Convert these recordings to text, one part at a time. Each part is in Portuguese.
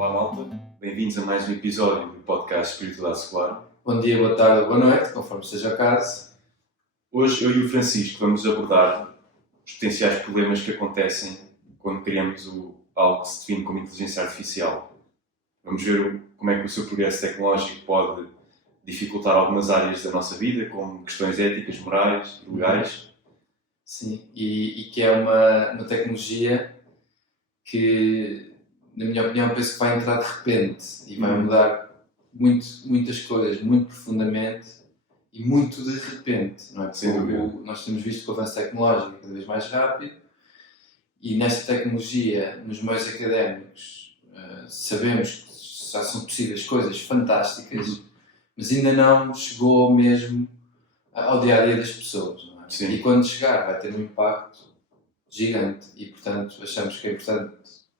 Olá malta, bem-vindos a mais um episódio do podcast Espiritualidade Secular. Bom dia, boa tarde ou boa noite, conforme seja o caso. Hoje eu e o Francisco vamos abordar os potenciais problemas que acontecem quando criamos algo que se define como inteligência artificial. Vamos ver como é que o seu progresso tecnológico pode dificultar algumas áreas da nossa vida, como questões éticas, morais e legais. Sim, e que é uma tecnologia que, na minha opinião, penso que vai entrar de repente e vai mudar muitas coisas, muito profundamente e muito de repente, não é? Sem dúvida. Nós temos visto que o avanço tecnológico é cada vez mais rápido e nesta tecnologia, nos meios académicos, sabemos que já são possíveis coisas fantásticas, mas ainda não chegou mesmo ao dia-a-dia das pessoas, não é? Sim. E quando chegar vai ter um impacto gigante e, portanto, achamos que é importante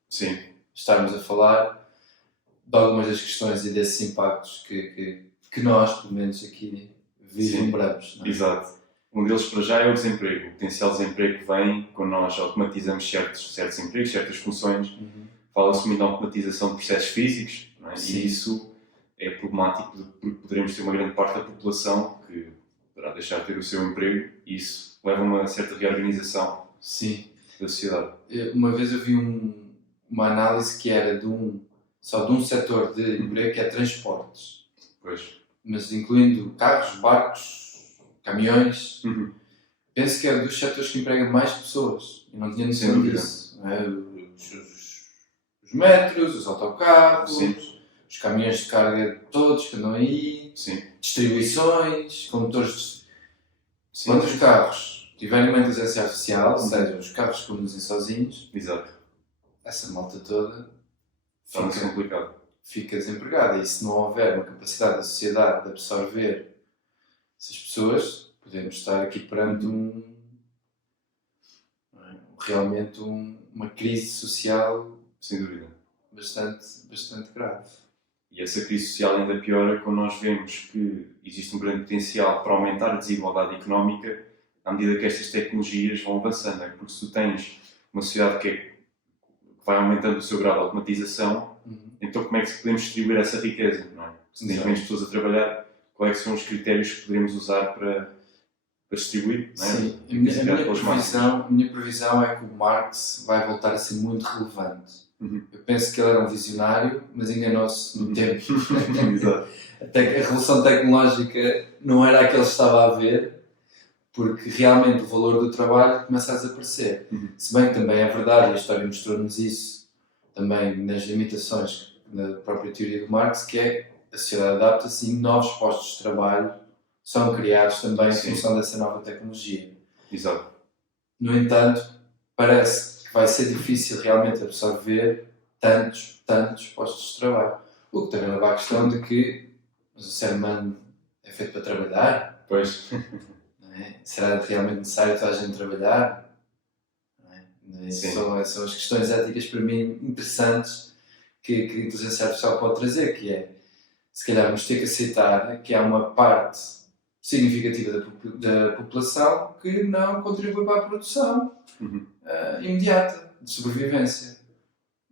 Sim. estarmos a falar de algumas das questões e desses impactos que nós, pelo menos aqui, vislumbramos. Não é? Exato. Um deles para já é o desemprego. O potencial desemprego que vem quando nós automatizamos certos empregos, certas funções. Fala-se muito em automatização de processos físicos, não é? E isso é problemático porque poderemos ter uma grande parte da população que poderá deixar de ter o seu emprego e isso leva a uma certa reorganização da sociedade. Uma vez eu vi uma análise que era só de um setor de emprego que é transportes. Pois. Mas incluindo carros, barcos, caminhões. Penso que é dos setores que emprega mais pessoas. Eu não tinha noção disso. Não é? Os metros, os autocarros, os caminhões de carga todos que andam aí, distribuições, condutores. Quando os carros tiverem uma inteligência artificial, ou seja, os carros que conduzem sozinhos, essa malta toda torna-se complicado. Fica desempregada. E se não houver uma capacidade da sociedade de absorver essas pessoas, podemos estar aqui perante realmente uma crise social, sem dúvida, bastante grave. E essa crise social ainda piora quando nós vemos que existe um grande potencial para aumentar a desigualdade económica à medida que estas tecnologias vão avançando. Porque se tu tens uma sociedade que vai aumentando o seu grau de automatização, então como é que podemos distribuir essa riqueza? Não é? Se tens menos pessoas a trabalhar, quais são os critérios que poderemos usar para distribuir? Não é? Sim, a minha previsão é que o Marx vai voltar a ser muito relevante. Eu penso que ele era um visionário, mas enganou-se no tempo. Até que a revolução tecnológica não era a que ele estava a ver, porque realmente o valor do trabalho começa a desaparecer. Se bem que também é verdade, e a história mostrou-nos isso também nas limitações da própria teoria do Marx, que é a sociedade adapta-se e novos postos de trabalho são criados também em função dessa nova tecnologia. Exato. No entanto, parece que vai ser difícil realmente absorver tantos postos de trabalho. O que também leva à questão de que o ser humano é feito para trabalhar. Pois. Não é? Será realmente necessário toda a gente trabalhar? Não é? São as questões éticas para mim interessantes que a inteligência artificial pode trazer, que é, se calhar vamos ter que aceitar que há uma parte significativa da população que não contribui para a produção imediata de sobrevivência.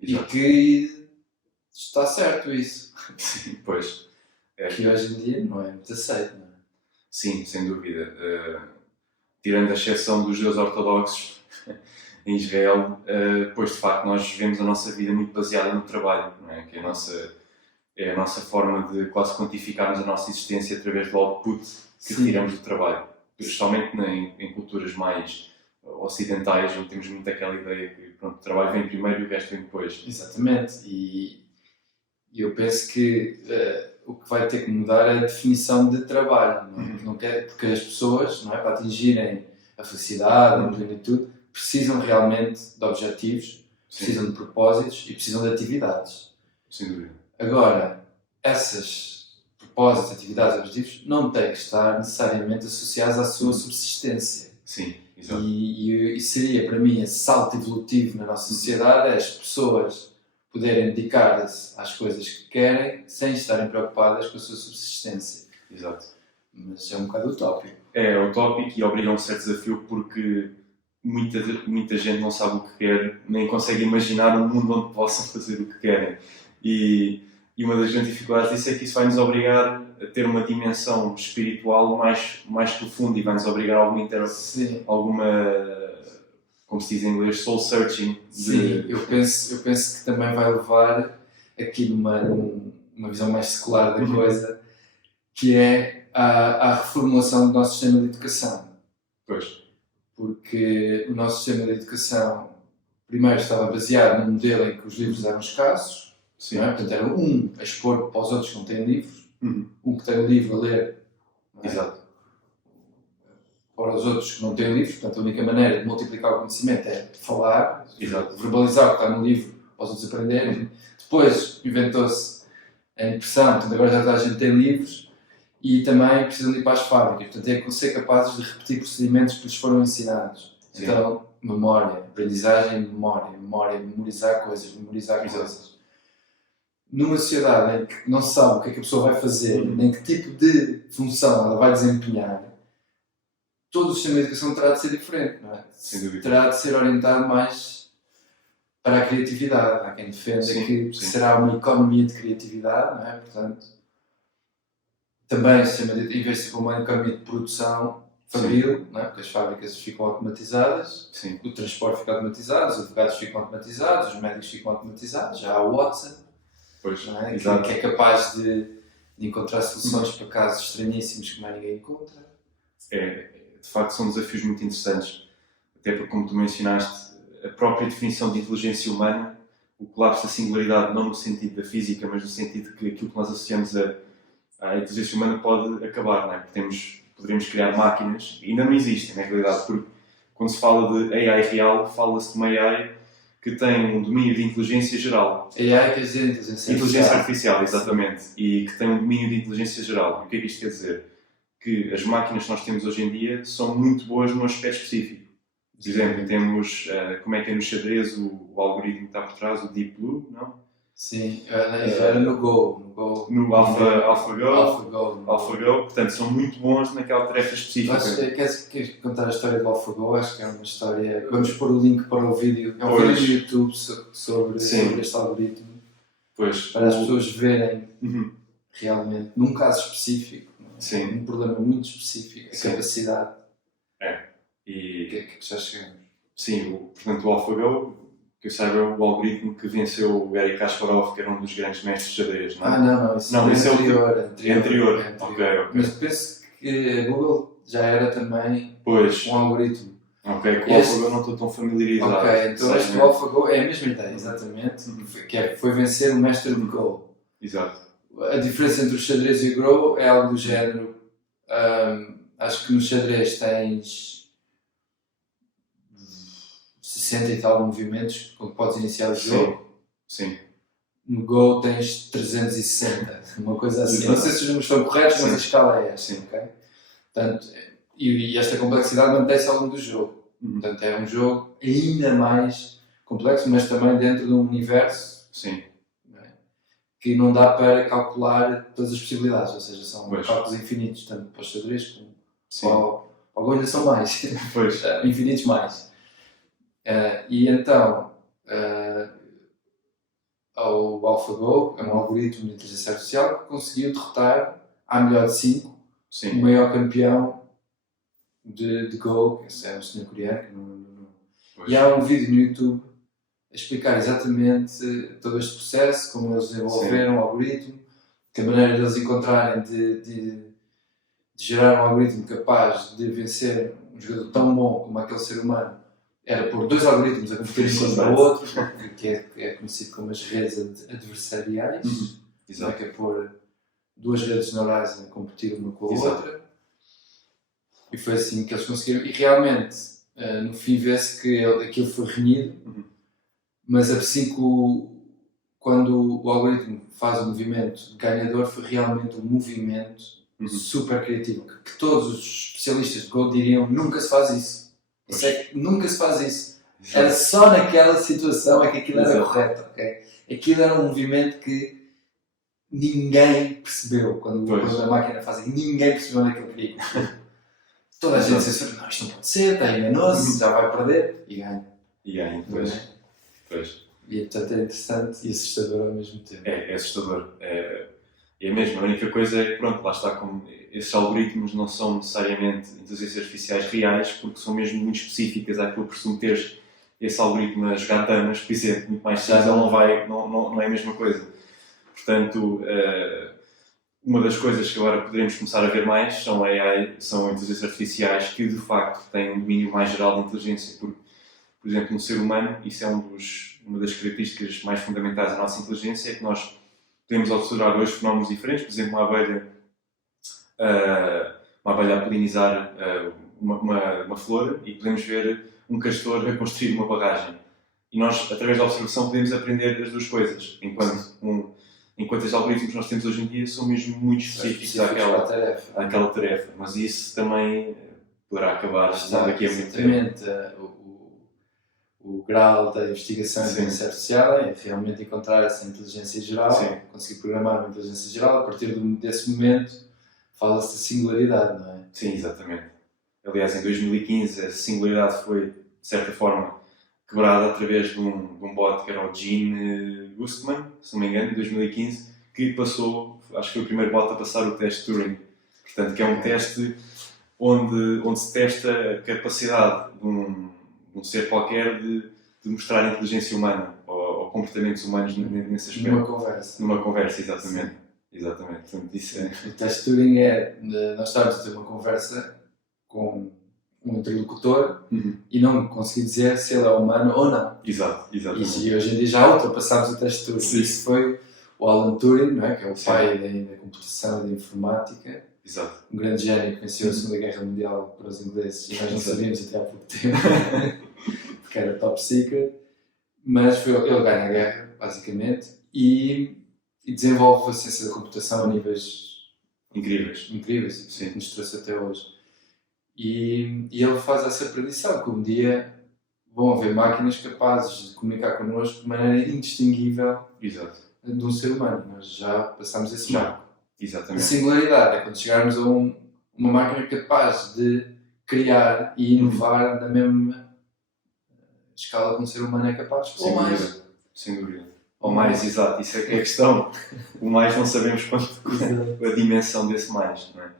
Exato. E que está certo isso. Sim, pois. Que hoje em dia não é muito aceito, não é? Sim, sem dúvida. Tirando a exceção dos judeus ortodoxos em Israel, pois de facto nós vivemos a nossa vida muito baseada no trabalho, não é? Que é a nossa forma de quase quantificarmos a nossa existência através do output que retiramos do trabalho. Especialmente em culturas mais ocidentais, onde temos muito aquela ideia que o trabalho vem primeiro e o resto vem depois. Exatamente. E eu penso que o que vai ter que mudar é a definição de trabalho. Não é? Porque as pessoas, não é, para atingirem a felicidade, a plenitude, precisam realmente de objetivos, precisam de propósitos e precisam de atividades. Sem dúvida. Agora, essas propósitos, atividades e objetivos não têm que estar necessariamente associados à sua subsistência. Sim, exato. E seria para mim esse salto evolutivo na nossa sociedade, é as pessoas poderem dedicar-se às coisas que querem sem estarem preocupadas com a sua subsistência. Exato. Mas é um bocado utópico. É utópico e obriga a um certo desafio porque muita gente não sabe o que quer, nem consegue imaginar um mundo onde possam fazer o que querem. E uma das grandes dificuldades disso é que isso vai nos obrigar a ter uma dimensão espiritual mais profunda e vai nos obrigar a alguma, como se diz em inglês, soul searching. Sim, eu penso que também vai levar aqui numa visão mais secular da coisa, que é a reformulação do nosso sistema de educação. Pois. Porque o nosso sistema de educação primeiro estava baseado num modelo em que os livros eram escassos. Não é? Portanto, era um a expor para os outros que não têm livros, um que tem o livro a ler, não é? Exato. Para os outros que não têm livros. Portanto, a única maneira de multiplicar o conhecimento é falar, Exato. verbalizar o que está no livro para os outros aprenderem. Depois inventou-se a impressão, portanto, agora já toda a gente tem livros e também precisam de ir para as fábricas. Portanto, é ser capazes de repetir procedimentos que lhes foram ensinados. Sim. Então, memória, aprendizagem de memória, memorizar coisas. Numa sociedade em que não se sabe o que é que a pessoa vai fazer, nem que tipo de função ela vai desempenhar, todo o sistema de educação terá de ser diferente, não é? Terá de ser orientado mais para a criatividade. Há quem defenda que será uma economia de criatividade, não é? Portanto, também o sistema em vez de ser uma economia de produção fabril, não é? Porque as fábricas ficam automatizadas, o transporte fica automatizado, os advogados ficam automatizados, os médicos ficam automatizados, já há o Watson. Pois, não é? Que é capaz de encontrar soluções para casos estranhíssimos que mais ninguém encontra. De facto são desafios muito interessantes, até porque, como tu mencionaste, a própria definição de inteligência humana, o colapso da singularidade, não no sentido da física, mas no sentido de que aquilo que nós associamos à inteligência humana pode acabar, não é? Porque poderíamos criar máquinas, e ainda não existem, na realidade, porque quando se fala de AI real, fala-se de uma AI que tem um domínio de inteligência geral. AI quer dizer inteligência artificial, exatamente. E que tem um domínio de inteligência geral. E o que é que isto quer dizer? Que as máquinas que nós temos hoje em dia são muito boas num aspecto específico. Por exemplo, temos, como é que é no xadrez, o algoritmo que está por trás, o Deep Blue, não? Sim, era no Go. No AlphaGo. Portanto, são muito bons naquela tarefa específica. Queres contar a história do AlphaGo? Acho que é uma história... Vamos pôr o link para o vídeo. É um vídeo no YouTube sobre este algoritmo. Pois. Para as pessoas verem realmente, num caso específico, um problema muito específico, a capacidade. E o que é que já chegamos? Sim, portanto, o AlphaGo, que eu saiba, é o algoritmo que venceu o Garry Kasparov, que era um dos grandes mestres de xadrez, não é? Não, isso é anterior. Ok. Mas penso que a Google já era também um algoritmo. Ok, com o AlphaGo não estou tão familiarizado. Ok, então o AlphaGo é a mesma ideia, exatamente, que foi vencer o mestre de Go. Exato. A diferença entre o xadrez e o Go é algo do género, acho que no xadrez tens 60 e tal movimentos com que podes iniciar o jogo. Sim. No Go tens 360, uma coisa assim. Exato. Não sei se os números estão corretos, mas a escala é essa. Okay? Portanto, e esta complexidade mantém-se ao longo do jogo. Portanto, é um jogo ainda mais complexo, mas também dentro de um universo que não dá para calcular todas as possibilidades. Ou seja, são cálculos infinitos, tanto para os xadrez como para o Go ainda são mais. Infinitos mais. E então, o AlphaGo é um algoritmo de inteligência artificial que conseguiu derrotar, à melhor de 5, o maior campeão de Go, que é um senhor coreano. E há um vídeo no YouTube a explicar exatamente todo este processo, como eles desenvolveram o algoritmo, que a maneira deles encontrarem de gerar um algoritmo capaz de vencer um jogador tão bom como aquele ser humano era pôr dois algoritmos a competir um contra o outro, que é conhecido como as redes adversariais, que é pôr duas redes neurais a competir uma com a outra. E foi assim que eles conseguiram. E realmente, no fim, vê-se que aquilo foi renhido, mas assim que quando o algoritmo faz o movimento ganhador, foi realmente um movimento super criativo, que todos os especialistas de Go diriam: nunca se faz isso. Nunca se faz isso. Era só naquela situação é que aquilo era correto. Okay? Aquilo era um movimento que ninguém percebeu quando a máquina faz aquilo. Ninguém percebeu onde é que ele queria. Toda a gente disse: não, isto não pode ser, está enganoso, já vai perder. E ganha. Pois. E portanto é interessante e assustador ao mesmo tempo. É assustador. É mesmo, a única coisa é que, pronto, lá está, como esses algoritmos não são necessariamente inteligências artificiais reais, porque são mesmo muito específicas àquilo que presumo teres esse algoritmo a jogar damas, por exemplo, muito mais simples, ele não é a mesma coisa. Portanto, uma das coisas que agora poderemos começar a ver mais são inteligências artificiais que, de facto, têm um domínio mais geral de inteligência, porque, por exemplo, no ser humano, isso é uma das características mais fundamentais da nossa inteligência, é que nós podemos observar dois fenómenos diferentes, por exemplo, uma abelha a polinizar uma flor e podemos ver um castor a construir uma barragem. E nós, através da observação, podemos aprender as duas coisas, enquanto os algoritmos que nós temos hoje em dia são mesmo muito específicos àquela tarefa. Mas isso também poderá acabar daqui a muito tempo. Exatamente. O grau da investigação em inteligência artificial é realmente encontrar essa inteligência geral, conseguir programar uma inteligência geral. A partir desse momento, fala-se de singularidade, não é? Sim, exatamente. Aliás, em 2015, a singularidade foi, de certa forma, quebrada através de um bot que era o Gene Gustman, se não me engano, em 2015, que passou, acho que foi o primeiro bot a passar o teste Turing. Portanto, que é um teste onde se testa a capacidade de um ser qualquer de mostrar inteligência humana ou comportamentos humanos nesse aspecto. Numa conversa, exatamente. Exatamente. Portanto, isso é... O teste Turing nós estamos a ter uma conversa com um interlocutor e não conseguir dizer se ele é humano ou não. Exatamente. E hoje em dia já ultrapassámos o teste Turing. Sim. Isso foi o Alan Turing, não é? Que é o pai da computação e da informática. Exato. Um grande gênio que venceu a Segunda Guerra Mundial para os ingleses e nós não sabíamos até há pouco tempo porque era top secret, mas ele ganha a guerra basicamente e desenvolve a ciência da computação a níveis incríveis que nos trouxe até hoje. E ele faz essa predição que um dia vão haver máquinas capazes de comunicar connosco de maneira indistinguível de um ser humano. Nós já passámos esse marco. Exatamente. A singularidade é quando chegarmos a uma máquina capaz de criar e inovar na mesma escala que um ser humano é capaz. Ou mais. Sem dúvida. Ou mais, exato. Isso é que é a questão. O mais não sabemos quanto a dimensão desse mais, não é?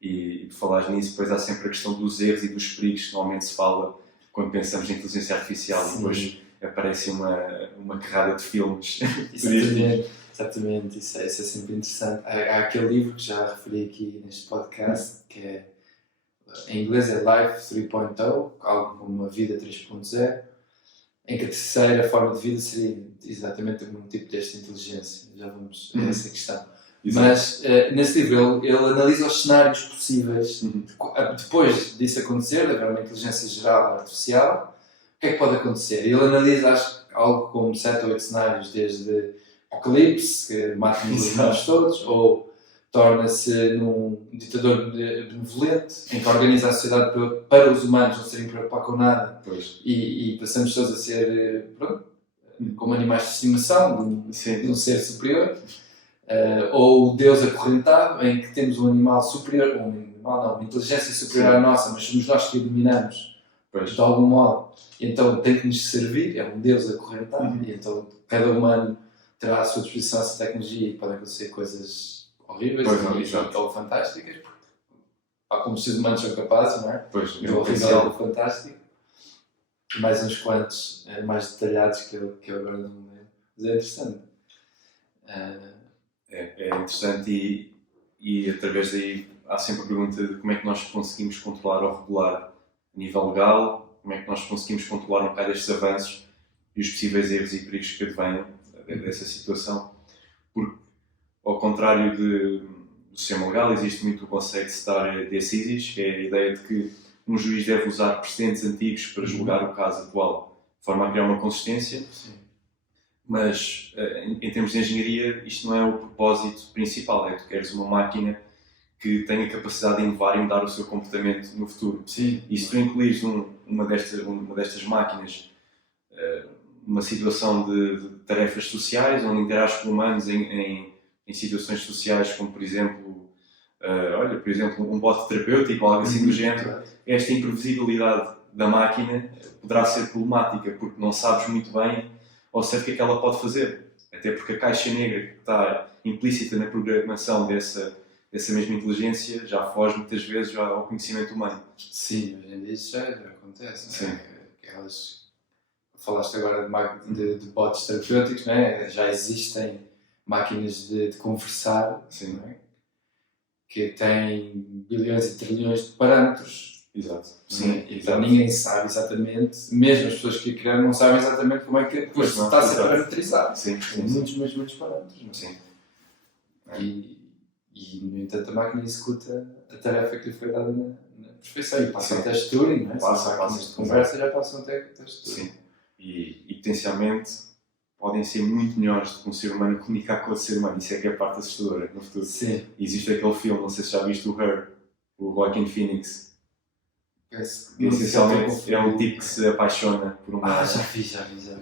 E por falar nisso, depois há sempre a questão dos erros e dos perigos que normalmente se fala quando pensamos em inteligência artificial. E depois aparece uma carrada de filmes. Exatamente, isso é sempre interessante. Há aquele livro que já referi aqui neste podcast, que é, em inglês é Life 3.0, algo como a vida 3.0, em que a terceira forma de vida seria exatamente o mesmo tipo desta inteligência. Já vamos a essa questão. Exato. Mas nesse livro ele analisa os cenários possíveis depois disso acontecer, de haver uma inteligência geral artificial, o que é que pode acontecer? Ele analisa algo como 7 ou 8 cenários, desde apocalipse, que mata-nos os humanos todos, ou torna-se num ditador benevolente, em que organiza a sociedade para os humanos não serem preocupados com nada e passamos todos a ser como animais de estimação de um ser superior. Ou o Deus acorrentado, em que temos um animal superior, uma inteligência superior à nossa, mas somos nós que a dominamos de algum modo, então tem que nos servir, é um Deus acorrentado, e então cada humano terá à sua disposição essa tecnologia e podem acontecer coisas horríveis ou fantásticas, como os seres humanos são capazes, não é? Do horrível e do fantástico. Mais uns quantos mais detalhados que eu agora não me lembro, mas é interessante. É interessante e através daí há sempre a pergunta de como é que nós conseguimos controlar ou regular a nível legal, como é que nós conseguimos controlar um bocado estes avanços e os possíveis erros e perigos que advenham dessa situação, porque ao contrário do sistema legal existe muito o conceito de stare decisis, que é a ideia de que um juiz deve usar precedentes antigos para julgar o caso atual, de forma a criar uma consistência. Mas, em termos de engenharia, isto não é o propósito principal. É que tu queres uma máquina que tenha capacidade de inovar e mudar o seu comportamento no futuro. E se tu incluís uma destas máquinas numa situação de tarefas sociais, onde interages com humanos em situações sociais, como, por exemplo, um bot terapêutico ou algo assim do género, esta imprevisibilidade da máquina poderá ser problemática, porque não sabes muito bem ao certo o que é que ela pode fazer. Até porque a caixa negra que está implícita na programação dessa mesma inteligência já foge muitas vezes ao conhecimento humano. Sim, hoje em dia isso já acontece. Sim. Não é? Aquelas, falaste agora de bots terapêuticos, não é? Já existem máquinas de conversar, Sim. não é? Que têm bilhões e trilhões de parâmetros. Exato. Sim, então ninguém sabe exatamente, mesmo as pessoas que a criaram não sabem exatamente como é que depois está a ser parametrizado. Sim. Muitos parâmetros. Não é? Sim. E, no entanto, a máquina executa a tarefa que lhe foi dada na perfeição. E passa o teste de Turing, não é? Passa, máquinas de conversa já passam o teste de Turing. Sim. E potencialmente podem ser muito melhores do que um ser humano comunicar com outro ser humano. Isso é que é a parte assustadora no futuro. Sim. Existe aquele filme, não sei se já viste o Her, o Joaquin Phoenix. Essencialmente é um tipo que se apaixona por uma... já vi.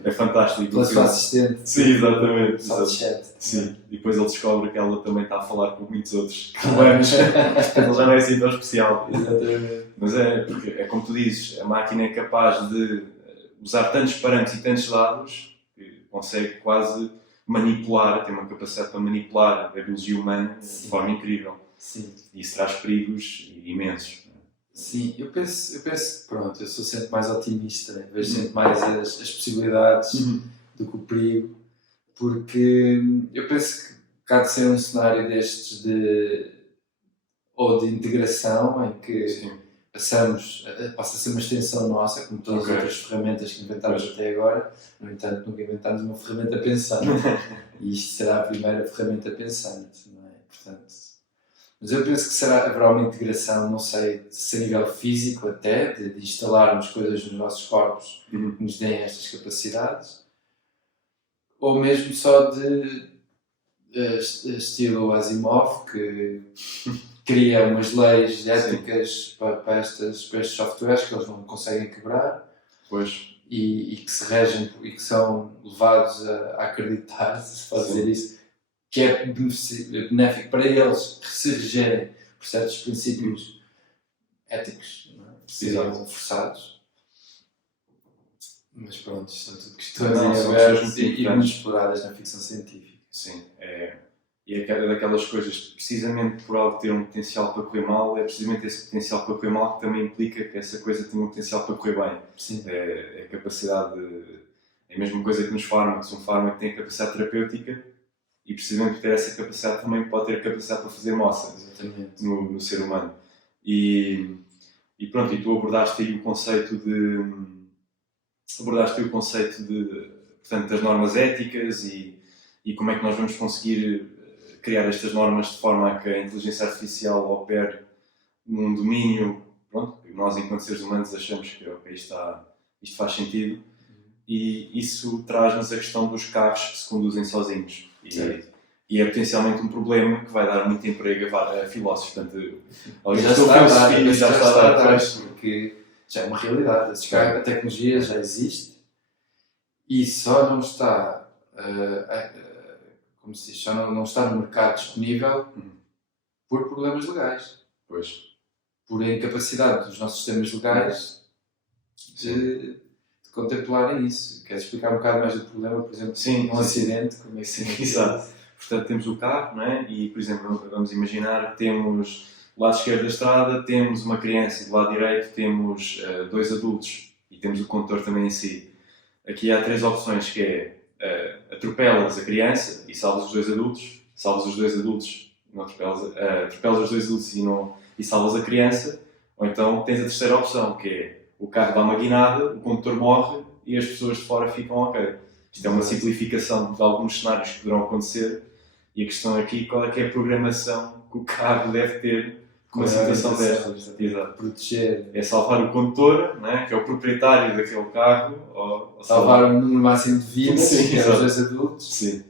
É fantástico. Pela sua assistente. Sim, exatamente. Só de chat. Sim. E depois ele descobre que ela também está a falar com muitos outros humanos. Ele já não é assim tão especial. Exatamente. Mas porque é como tu dizes, a máquina é capaz de usar tantos parâmetros e tantos dados que consegue quase manipular, tem uma capacidade para manipular a biologia humana de forma incrível. Sim. E isso traz perigos imensos. Sim, eu penso, pronto, eu sou sempre mais otimista, né? Vejo sempre mais as possibilidades do que o perigo, porque eu penso que há de ser um cenário destes de integração, em que passa a ser uma extensão nossa, como todas as outras ferramentas que inventámos até agora. No entanto, nunca inventámos uma ferramenta pensante, e isto será a primeira ferramenta pensante, não é? Portanto, mas eu penso que haverá uma integração, não sei se a nível físico até, de instalarmos coisas nos nossos corpos que nos deem estas capacidades, ou mesmo só de estilo Asimov, que cria umas leis éticas para estes softwares que eles não conseguem quebrar. Pois. E que se regem e que são levados a acreditar, se pode dizer isso, que é benéfico para eles se regerem por certos princípios éticos, não é? Que seriam forçados. Mas pronto, isto são tudo questões abertas e muito exploradas na ficção científica. Sim, e é daquelas coisas, precisamente por algo ter um potencial para correr mal, é precisamente esse potencial para correr mal que também implica que essa coisa tem um potencial para correr bem. Sim. É a capacidade é a mesma coisa que nos fármacos. Um fármaco tem a capacidade terapêutica e precisamente por ter essa capacidade também pode ter a capacidade para fazer moça no ser humano. E pronto, e tu abordaste aí o conceito portanto, das normas éticas e como é que nós vamos conseguir criar estas normas de forma a que a inteligência artificial opere num domínio, pronto, que nós enquanto seres humanos achamos que isto faz sentido, e isso traz-nos a questão dos carros que se conduzem sozinhos. E é potencialmente um problema que vai dar muito emprego a filósofos. Portanto, já está a dar, porque já é uma realidade. A tecnologia já existe e só não está, como se diz, só não está no mercado disponível por problemas legais. Pois. Por incapacidade dos nossos sistemas legais de contemplarem isso. Queres explicar um bocado mais do problema, por exemplo, um acidente? Como é que sim, exato. Portanto, temos o carro, não é? E, por exemplo, vamos imaginar que temos do lado esquerdo da estrada temos uma criança e do lado direito temos 2 adultos e temos o condutor também em si. Aqui há 3 opções, que é atropelas a criança e salvas os 2 adultos, salvas os 2 adultos, não atropelas os 2 adultos e salvas a criança, ou então tens a terceira opção, que é o carro dá uma guinada, o condutor morre e as pessoas de fora ficam ok. Isto é uma simplificação de alguns cenários que poderão acontecer e a questão aqui, qual é que é a programação que o carro deve ter com uma situação destas. Exato. Proteger. É salvar o condutor, não é? Que é o proprietário daquele carro, ou salvar um número máximo de vidas, que é os 2 adultos, sim,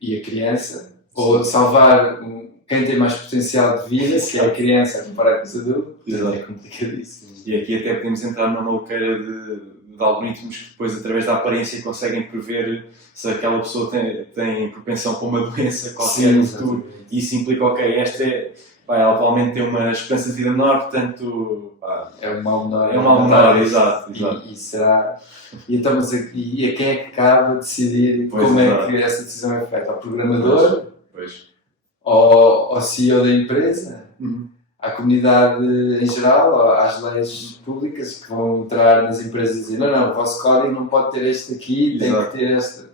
e a criança, ou salvar quem tem mais potencial de vida, que é a criança, a comparar com os adultos. Exato. É complicadíssimo. E aqui até podemos entrar numa maluqueira de algoritmos que depois, através da aparência, conseguem prever se aquela pessoa tem propensão para uma doença qualquer no futuro. E isso implica, ok, esta pá, ela provavelmente tem uma esperança de vida menor, portanto, pá, É um mal menor. é um mal menor, exato. E será... E, então, e a quem é que cabe decidir Pois, como é exato. que essa decisão é feita? Ao programador? Pois. Ao CEO da empresa? Uhum. À comunidade em geral? Às leis públicas que vão entrar nas empresas e dizer não, o vosso código não pode ter este aqui, tem Exato. que ter este.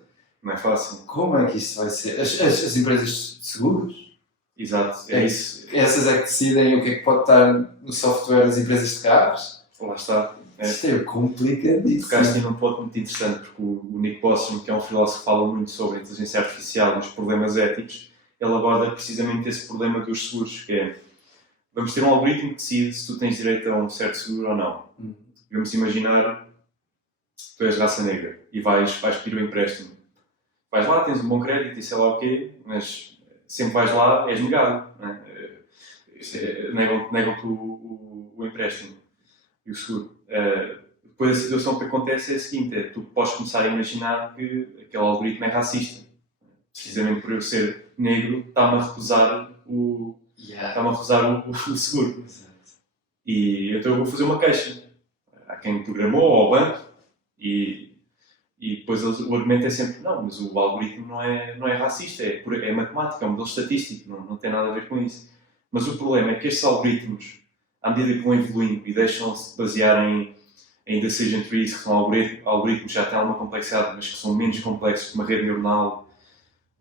Não é fácil. Como é que isto vai ser? As empresas de seguros? Exato, é isso. Essas é que decidem o que é que pode estar no software das empresas de carros? Lá está. Isto é complicadíssimo. Tocaste num ponto muito interessante, porque o Nick Bostrom, que é um filósofo que fala muito sobre a inteligência artificial e os problemas éticos, ele aborda precisamente esse problema dos seguros, que é, vamos ter um algoritmo que decide se tu tens direito a um certo seguro ou não. Vamos imaginar que tu és raça negra e vais pedir o empréstimo. Vais lá, tens um bom crédito e sei lá o quê, mas sempre vais lá, és negado. Não é? Negam-te o empréstimo e o seguro. Depois a situação que acontece é a seguinte, é tu podes começar a imaginar que aquele algoritmo é racista. Precisamente por eu ser negro, está-me a recusar o seguro. Exato. E então eu vou fazer uma queixa a quem programou, ao banco, e depois o argumento é sempre, não, mas o algoritmo não é racista, é matemática, é um modelo estatístico, não tem nada a ver com isso. Mas o problema é que estes algoritmos, à medida que vão evoluindo e deixam-se basear em decision trees, que são algoritmos que já têm alguma complexidade, mas que são menos complexos que uma rede neuronal,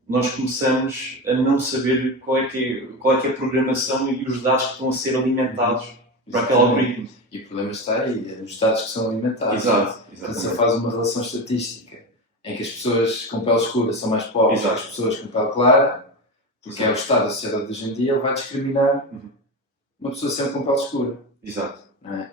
nós começamos a não saber qual é que é a programação e os dados que estão a ser alimentados para aquele algoritmo. E o problema está aí, é nos dados que são alimentados. Exato. Então, se faz uma relação estatística em que as pessoas com pele escura são mais pobres que as pessoas com pele clara, porque é o estado da sociedade de hoje em dia, ele vai discriminar uma pessoa sempre com pele escura. Exato. Não é?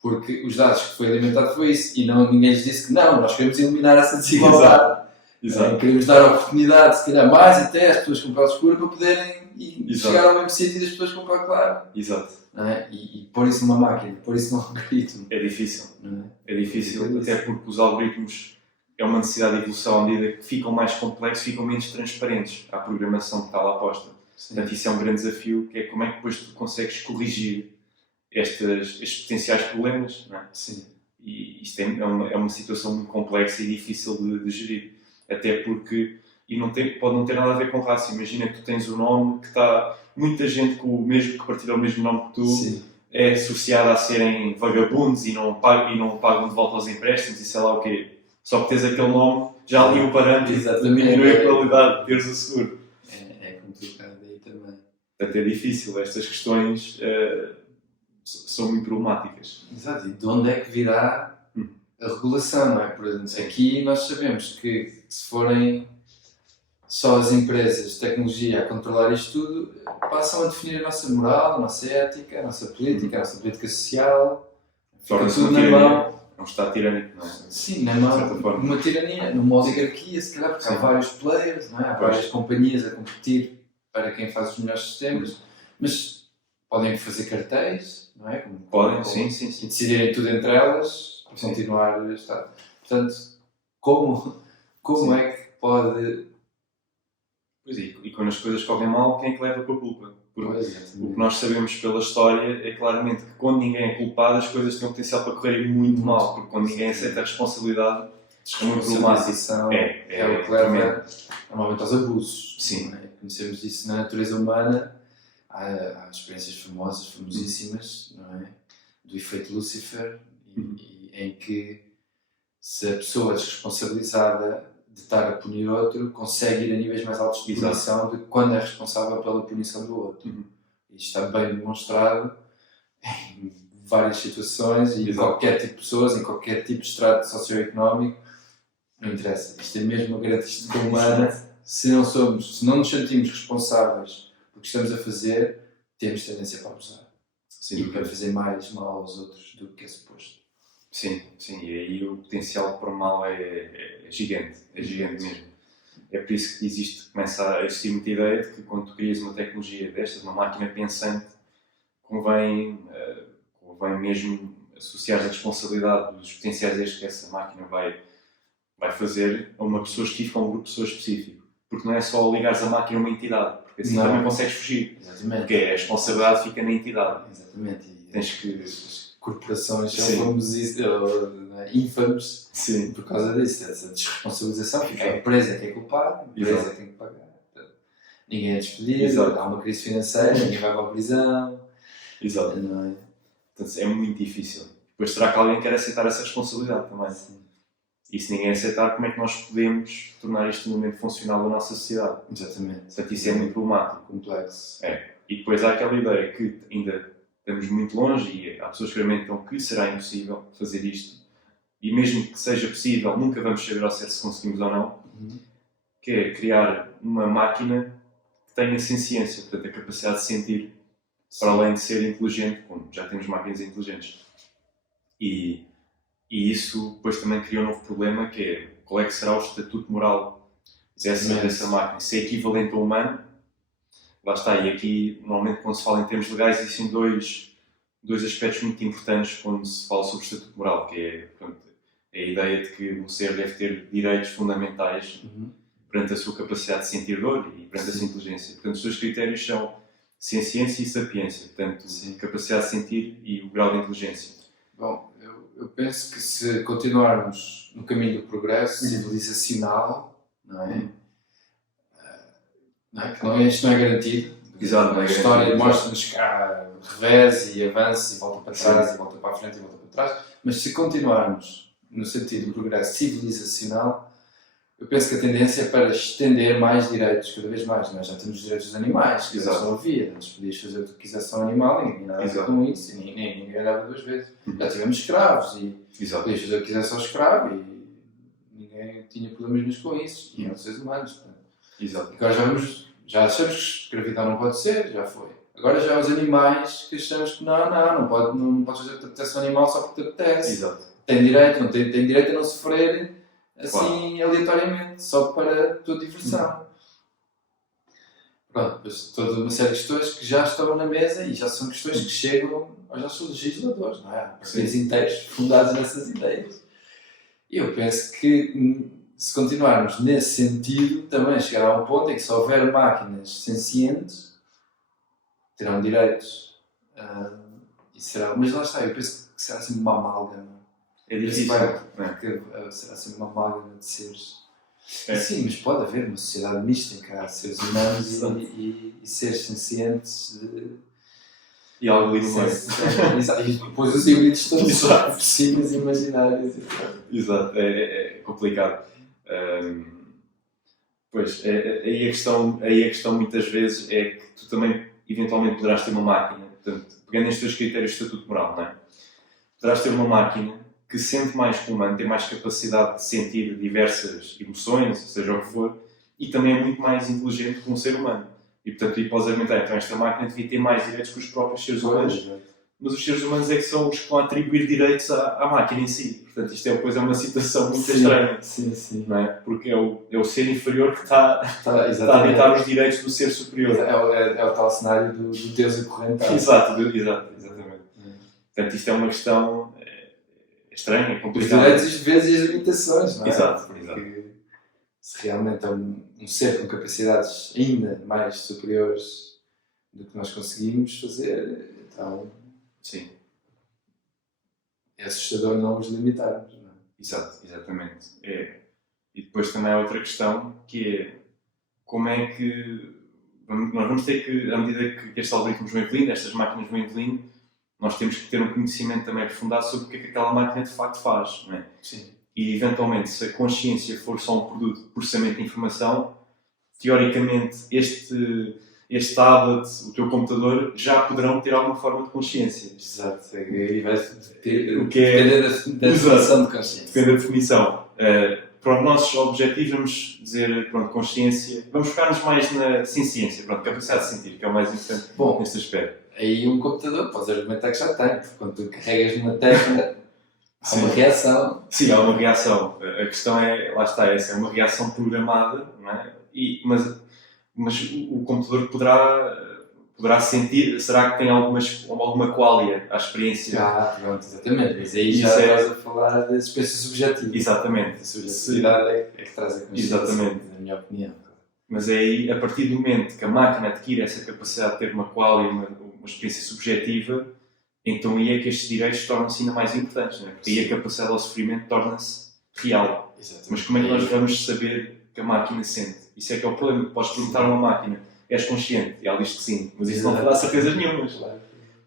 Porque os dados que foi alimentado foi isso, e ninguém lhes disse que não, nós queremos eliminar essa desigualdade. Exato. Queremos dar a oportunidade, se calhar, mais até às pessoas com pele escura para poderem chegar ao mesmo sítio das pessoas com pele clara. Exato. Não é? E pôr isso numa máquina, pôr isso num algoritmo. É difícil. Não é? É difícil, até porque os algoritmos é uma necessidade de evolução à medida que ficam mais complexos, ficam menos transparentes à programação que está lá posta. Portanto, isso é um grande desafio, que é como é que depois tu consegues corrigir estes potenciais problemas, não é? Sim. E isto é uma situação muito complexa e difícil de gerir. Até porque, pode não ter nada a ver com raça. Imagina que tu tens um nome que está... Muita gente que partilha o mesmo nome que tu, sim, é associada a serem vagabundos e não pagam de volta aos empréstimos e sei lá o quê. Só que tens aquele nome, já ali o parâmetro, diminui a qualidade de teres o seguro. É complicado aí também. Portanto, é difícil. Estas questões são muito problemáticas. Exato. E de onde é que virá a regulação, não é? Por exemplo, aqui nós sabemos que se forem só as empresas de tecnologia a controlar isto tudo, passam a definir a nossa moral, a nossa ética, a nossa política social. Fica tudo na mão. É um Estado tirânico, não é? Sim, na mão. Uma tirania, numa oligarquia, se calhar, porque há vários players, não é? Há várias companhias a competir para quem faz os melhores sistemas, mas podem fazer cartéis, não é? Podem, sim. E decidirem tudo entre elas para continuar a estar. Portanto, como é que pode... Pois é, e quando as coisas correm mal, quem é que leva com a culpa? Porque o que nós sabemos pela história é claramente que quando ninguém é culpado, as coisas têm um potencial para correrem muito mal, porque quando ninguém aceita a responsabilidade, é muito problemático. É o que leva normalmente aos abusos. Sim. Não é? Conhecemos isso na natureza humana, há experiências famosíssimas, não é? Do efeito Lúcifer, em que se a pessoa é desresponsabilizada de estar a punir outro, consegue ir a níveis mais altos de punição do que quando é responsável pela punição do outro. Isto está bem demonstrado em várias situações e em qualquer tipo de pessoas, em qualquer tipo de estrato socioeconómico, não interessa. Isto é mesmo uma característica humana. Se não nos sentimos responsáveis pelo que estamos a fazer, temos tendência para abusar. Sim, e para fazer mais mal aos outros do que é suposto. Sim, e aí o potencial para o mal é gigante mesmo. É por isso que começa a existir muita ideia de que quando tu crias uma tecnologia destas, uma máquina pensante, convém mesmo associar a responsabilidade dos potenciais erros que essa máquina vai vai fazer a uma pessoa específica ou a um grupo de pessoas específico. Porque não é só ligares a máquina a uma entidade, porque porque assim Não. também consegues fugir. Exatamente. Porque a responsabilidade fica na entidade. Exatamente. E Tens que... as corporações são Sim. ínfames Sim. por causa disso, essa desresponsabilização. Fica a empresa que é culpada, a empresa Exato. tem que pagar. Ninguém é despedido, Exato. há uma crise financeira, ninguém vai para a prisão. Exato. Não é? Portanto, é muito difícil. Depois terá que alguém queira aceitar essa responsabilidade também. Sim. E se ninguém aceitar, como é que nós podemos tornar isto um elemento funcional da nossa sociedade? Exatamente. Portanto, isso é muito problemático. Complexo. E depois há aquela ideia que ainda estamos muito longe e há pessoas que argumentam que será impossível fazer isto. E mesmo que seja possível, nunca vamos saber ao certo se conseguimos ou não. Uhum. Que é criar uma máquina que tenha senciência, portanto, a capacidade de sentir, para além de ser inteligente, como já temos máquinas inteligentes. E isso depois também cria um novo problema, que é qual é que será o estatuto moral dessa máquina. Se é equivalente ao humano, lá está. E aqui, normalmente, quando se fala em termos legais, existem dois aspectos muito importantes quando se fala sobre o estatuto moral, que é, portanto, a ideia de que o ser deve ter direitos fundamentais perante a sua capacidade de sentir dor e perante a sua inteligência. Portanto, os seus critérios são ciência e sapiência, portanto, capacidade de sentir e o grau de inteligência. Bom, eu penso que se continuarmos no caminho do progresso civilizacional, não é? Isto não é garantido. Exato, A história mostra-nos que há revés e avanço e volta para trás e volta para a frente e volta para trás, mas se continuarmos no sentido do progresso civilizacional, eu penso que a tendência é para estender mais direitos, cada vez mais. Nós já temos os direitos dos animais, que antes não havia. Antes podias fazer o que quisesse ao animal, ninguém nada a ver com isso, e ninguém olhava duas vezes. Já tivemos escravos, e podias fazer o que quisesse ao escravo, e ninguém tinha problemas nenhum com isso, e eram seres humanos. Exato. Agora já achamos que escravidão não pode ser, já foi. Agora já há os animais que achamos que não pode fazer o que te apetece ao animal só porque te apetece. Exato. Tem direito a não sofrer assim, aleatoriamente, só para a tua diversão. Pronto, mas toda uma série de questões que já estão na mesa e já são questões que chegam aos nossos legisladores, não é? Há partidos inteiros fundados nessas ideias. E eu penso que, se continuarmos nesse sentido, também chegará a um ponto em que se houver máquinas sencientes, terão direitos. Mas lá está, eu penso que será assim uma amálgama. É difícil, Será sempre uma amálgama de seres. Sim, mas pode haver uma sociedade mista em que há seres humanos e seres sencientes e algo ali no meio. E depois os híbridos todos possíveis e imaginários. Exato, é complicado. Pois, aí a questão muitas vezes é que tu também eventualmente poderás ter uma máquina, portanto, pegando nestes teus critérios de estatuto moral, não é? Poderás ter uma máquina que sente mais que o humano, tem mais capacidade de sentir diversas emoções, seja o que for, e também é muito mais inteligente que um ser humano. E portanto, aí podes argumentar, então esta máquina devia ter mais direitos que os próprios seres humanos. Mas os seres humanos é que são os que vão atribuir direitos à máquina em si. Portanto, isto é uma situação muito estranha. Sim. Não é? Porque é o ser inferior que está a ditar os direitos do ser superior. É o tal cenário do Deus acorrentado. Exatamente. Portanto, isto é uma questão estranha, complicada. Os direitos, os deveres e as limitações, não é? Exato. Porque se realmente é um ser com capacidades ainda mais superiores do que nós conseguimos fazer, então... Sim. É assustador não os limitarmos, não é? Exatamente. E depois também há outra questão, que é como é que nós vamos ter que, à medida que estes algoritmos vão evoluindo, estas máquinas vão evoluindo, nós temos que ter um conhecimento também aprofundado sobre o que é que aquela máquina de facto faz, não é? Sim. E eventualmente, se a consciência for só um produto de processamento de informação, teoricamente este tablet, o teu computador, já poderão ter alguma forma de consciência. Exato. E vai ter o que é depender da definição de consciência. Depende da definição. Para os nossos objetivos, vamos dizer, consciência. Vamos focar-nos mais na ciência, capacidade de sentir, que é o mais importante neste aspecto. Aí um computador, podes argumentar que já tem, porque quando tu carregas numa tecla, há uma reação. Sim, há uma reação. A questão lá está, essa é uma reação programada, não é? Mas o computador poderá sentir, será que tem alguma qualia à experiência? Pronto, exatamente. Mas aí já estás a falar da experiência subjetiva. Exatamente. A subjetividade é que traz a consciência, exatamente. na minha opinião. Mas é aí, a partir do momento que a máquina adquire essa capacidade de ter uma qual e uma experiência subjetiva, então aí é que estes direitos tornam-se ainda mais importantes, não é? Porque aí a capacidade ao sofrimento torna-se real. Exatamente. Mas como é que nós vamos saber que a máquina sente? Isso é que é o problema. Podes perguntar a uma máquina, és consciente? E ela diz que sim, mas isso não te dá certezas nenhumas. Claro.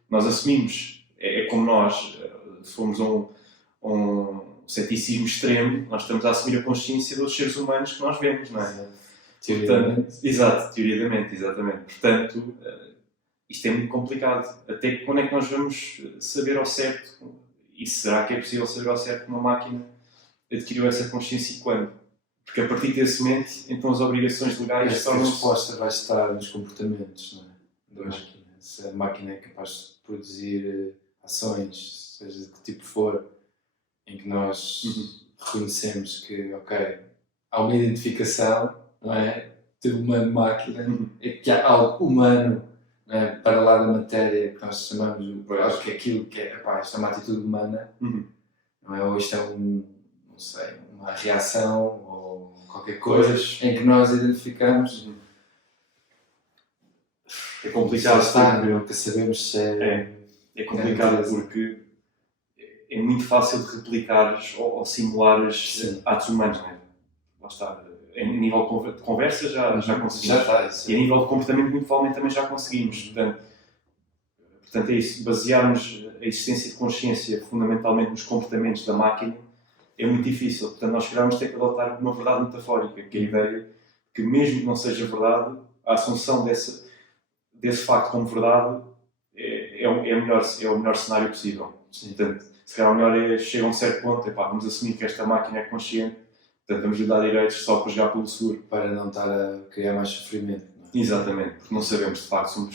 Nós assumimos, é como nós, se formos um ceticismo extremo, nós estamos a assumir a consciência dos seres humanos que nós vemos, não é? Exato, teoria da mente, exatamente. Portanto, isto é muito complicado. Até quando é que nós vamos saber ao certo? E será que é possível saber ao certo que uma máquina adquiriu essa consciência e quando? Porque a partir desse momento, então as obrigações legais a resposta vai estar nos comportamentos, não é? Da máquina. Se a máquina é capaz de produzir ações, seja de que tipo for, em que nós reconhecemos que, ok, há uma identificação, não é? De humano-máquina, é que há algo humano, não é? Para lá da matéria que nós chamamos, acho que é aquilo que é, epá, isto é uma atitude humana, não é? Ou isto é não sei, uma reação ou qualquer coisa em que nós identificamos. É complicado. Nunca sabemos se é complicado porque é muito fácil de replicares ou simulares atos humanos, não é? Lá está. Em nível de conversa já conseguimos. Já está, isso. E a nível de comportamento, muito provavelmente também já conseguimos. Portanto, é isso. Basearmos a existência de consciência fundamentalmente nos comportamentos da máquina é muito difícil. Portanto, nós queremos ter que adotar uma verdade metafórica, que é a ideia que, mesmo que não seja verdade, a assunção desse facto como verdade é o melhor cenário possível. Portanto, se calhar o melhor chega a um certo ponto, vamos assumir que esta máquina é consciente, portanto vamos lhe dar direitos só para jogar pelo seguro. Para não estar a criar mais sofrimento. Não é? Exatamente, porque não sabemos, de facto,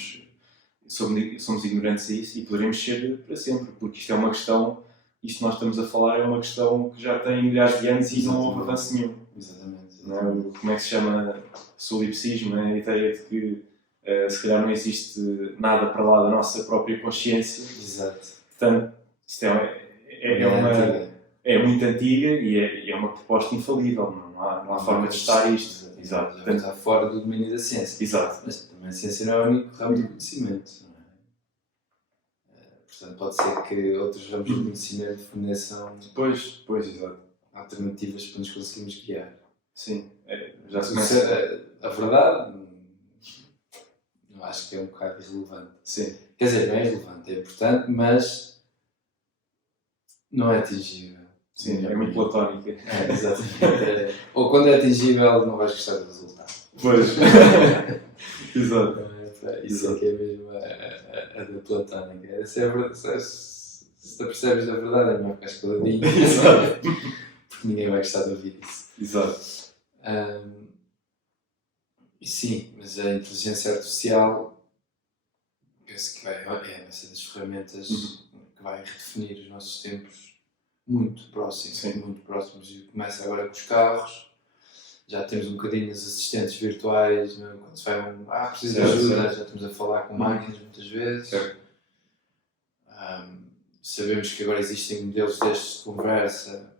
somos ignorantes a isso e poderemos ser para sempre, porque isto é uma questão, isto que nós estamos a falar é uma questão que já tem milhares de anos e não houve avanço nenhum. Exatamente. Não é? Como é que se chama? Solipsismo, a ideia de que se calhar não existe nada para lá da nossa própria consciência. Exato. Portanto, isto é muito antiga e é uma proposta infalível, não há forma de testar isto. Exato. Portanto, está fora do domínio da ciência. Exato. Mas também a ciência não é o único ramo do conhecimento. Não é? Portanto, pode ser que outros ramos do conhecimento forneçam exato. alternativas para nos conseguirmos guiar. Sim, já se começa. A verdade, eu acho que é um bocado irrelevante. Sim. Quer dizer, não é irrelevante, é importante, mas não é atingível. Sim, é muito platónica. Exatamente. Ou quando é atingível, não vais gostar do resultado. Pois. Exato. Isso é que é mesmo a da platónica. Se te percebes da verdade, é melhor ficar caladinho. Porque ninguém vai gostar de ouvir isso. Exato. Sim, mas a inteligência artificial penso que vai ser das ferramentas que vai redefinir os nossos tempos muito próximos. E começa agora com os carros, já temos um bocadinho as assistentes virtuais, não é? Quando se vai preciso de ajuda, já estamos a falar com máquinas muitas vezes. Sabemos que agora existem modelos destes de conversa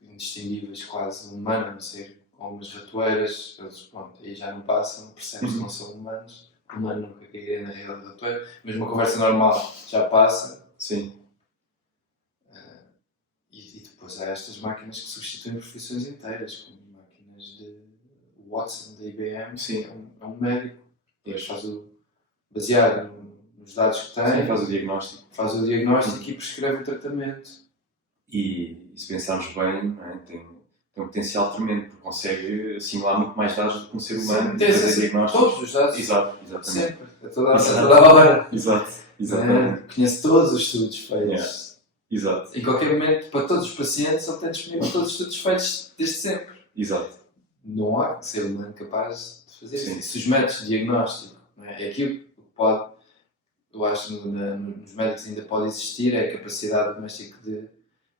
indistinguíveis, quase humanos, não sei, com umas ratoeiras, eles aí já não passam, percebem que não são humanos. O humano nunca cairia na real ratoeira, mas uma conversa normal já passa. Sim. E depois há estas máquinas que substituem profissões inteiras, como máquinas de Watson, da IBM. Sim. É um médico, ele faz baseado nos dados que tem, Sim, faz o diagnóstico e prescreve o tratamento. E se pensarmos bem, não é? Tem um potencial tremendo, porque consegue assimilar muito mais dados do que um ser humano. Tem todos os dados. Exatamente. Sempre, a toda a hora. Exatamente. Conhece todos os estudos feitos. Exato. Em qualquer momento, para todos os pacientes, ele tem disponível todos os estudos feitos desde sempre. Exato. Não há ser humano capaz de fazer Sim. isso. Se os métodos de diagnóstico, não é aquilo que pode, eu acho, nos médicos ainda pode existir, é a capacidade doméstica de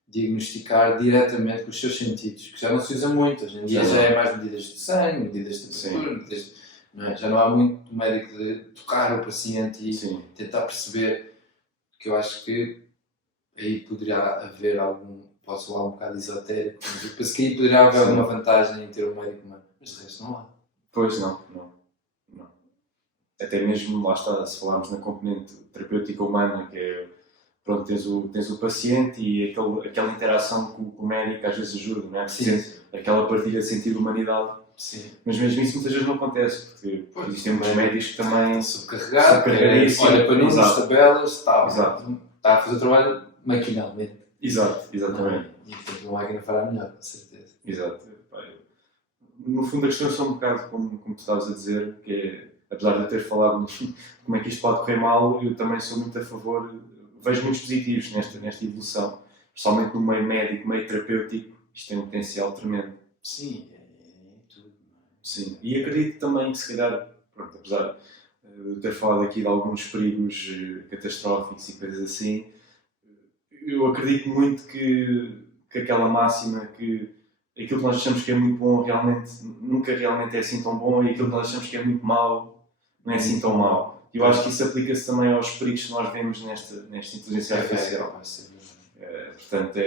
diagnosticar diretamente com os seus sentidos, que já não se usa muito. Hoje em dia já é mais medidas de sangue, medidas de temperatura, não é? Já não há muito do médico de tocar o paciente e tentar perceber, que eu acho que aí poderia haver pode soar um bocado esotérico, mas eu penso que aí poderia haver alguma vantagem em ter um médico humano. Mas de resto não há. Pois não. Até mesmo, lá está, se falarmos na componente terapêutica humana, que é, pronto, tens o paciente e aquela interação com o médico às vezes ajuda, não é? Sim. Aquela partilha de sentido de humanidade. Sim. Mas mesmo isso muitas vezes não acontece, porque existem muitos médicos que também subcarregado, subcarregadíssimo. olha para números, Exato. tabelas, está Exato. a fazer o trabalho maquinalmente. Exatamente. E portanto a máquina fará melhor, com certeza. Exato. No fundo a questão é só um bocado como tu estavas a dizer, que é, apesar de eu ter falado como é que isto pode correr mal, eu também sou muito a favor, vejo muitos positivos nesta evolução, especialmente no meio médico, meio terapêutico, isto tem um potencial tremendo. Sim, é tudo. Sim, e acredito também que se calhar, pronto, apesar de eu ter falado aqui de alguns perigos catastróficos e coisas assim, eu acredito muito que aquela máxima que aquilo que nós achamos que é muito bom realmente nunca realmente é assim tão bom e aquilo que nós achamos que é muito mau não é assim tão mau. Eu acho que isso aplica-se também aos perigos que nós vemos nesta inteligência artificial. Portanto,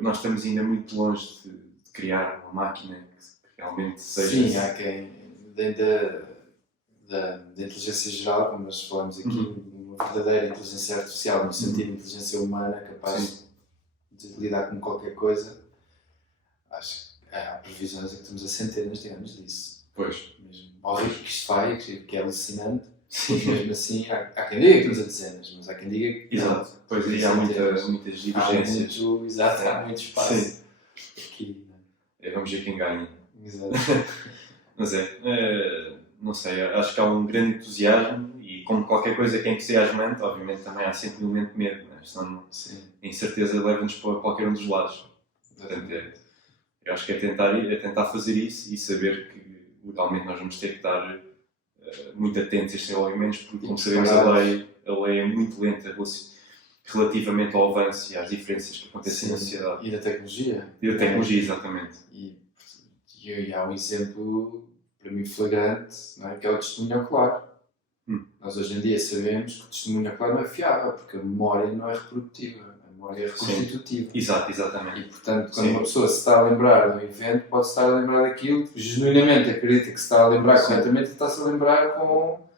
nós estamos ainda muito longe de criar uma máquina que realmente seja... Sim, há quem, dentro da inteligência geral, como nós falamos aqui, uma verdadeira inteligência artificial, no sentido de inteligência humana, capaz de lidar com qualquer coisa. Acho que há previsões em que estamos a centenas de anos disso. Pois. Mesmo ao ritmo que isto vai, que é alucinante. Mas mesmo assim, há quem diga que estamos a dezenas, mas há quem diga que... Exato. Pois aí há muitas divergências. Há muito espaço. Sim. Aqui, Vamos ver quem ganha. Exato. Mas não sei, acho que há um grande entusiasmo e como qualquer coisa que é entusiasmante, obviamente também há sempre um momento de medo, né? Senão a incerteza leva-nos para qualquer um dos lados. Portanto, eu acho que é tentar fazer isso e saber que legalmente nós vamos ter que estar muito atentos a estes desenvolvimentos, porque como sabemos a lei é muito lenta relativamente ao avanço e às diferenças que acontecem na sociedade. E da tecnologia. E da tecnologia, exatamente. E há um exemplo, para mim, flagrante, não é? Que é o testemunho ocular. Nós hoje em dia sabemos que o testemunho ocular não é fiável, porque a memória não é reprodutiva, a memória é reconstitutiva. Exatamente. E, portanto, quando uma pessoa se está a lembrar de um evento, pode estar a lembrar daquilo, genuinamente acredita que se está a lembrar corretamente e está-se a lembrar com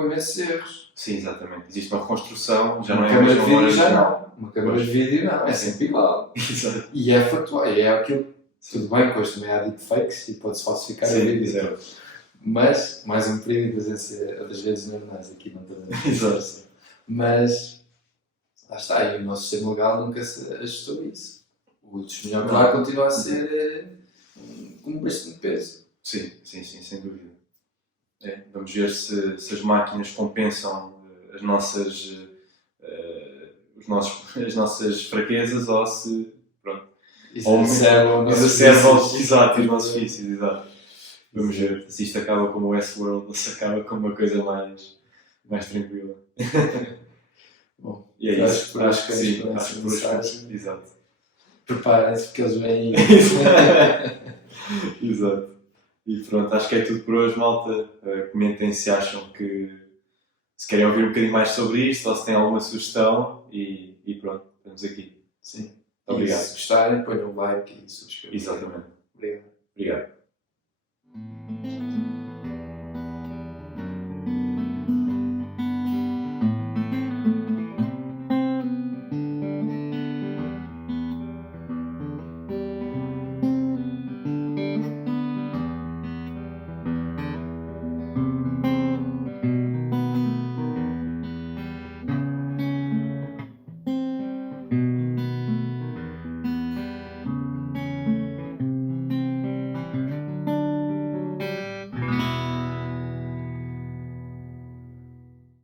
imensos erros. Sim, exatamente. Existe uma reconstrução, já não uma é câmara a mesma de vídeo memória. já não. Uma câmara de vídeo não, é sempre igual. Exato. E é factual, é aquilo. Tudo bem, depois também há deepfakes e pode-se falsificar a vídeo. Mas, mais um perigo de presença das redes neuronais aqui, não também. Exato. Mas, lá está, e o nosso sistema legal nunca se ajustou a isso. O testemunho ocular continua a ser com bastante peso. Sim, sem dúvida. Vamos ver se as máquinas compensam as nossas fraquezas ou se... Exacerbam os nossos vícios, exato. Vamos ver se isto acaba como o Westworld ou se acaba como uma coisa mais tranquila. Bom, e é isso. Acho que sim. Acho que por hoje. Exato. Preparem-se porque eles vêm. Exato. E pronto, acho que é tudo por hoje, malta. Comentem se acham que se querem ouvir um bocadinho mais sobre isto ou se têm alguma sugestão e pronto, estamos aqui. Sim. Obrigado. E se gostarem, ponham um like e subscrevam. Exatamente. Obrigado. Obrigado.